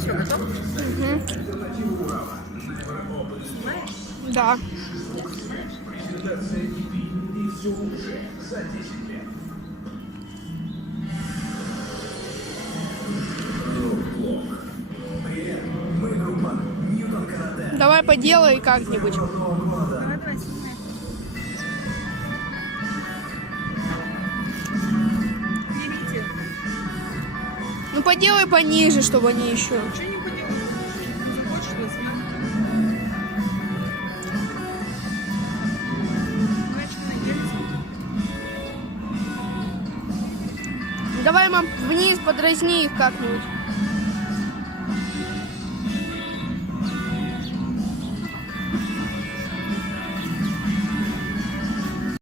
Все, готов? Угу. Снимаешь? Да. Давай поделай как-нибудь. Давай, давай, снимай. Берите. Ну поделай пониже, чтобы они еще. Ничего не поделаю. Захочешь, возьми. Значит, надеюсь. Давай, мам, вниз подразни их как-нибудь.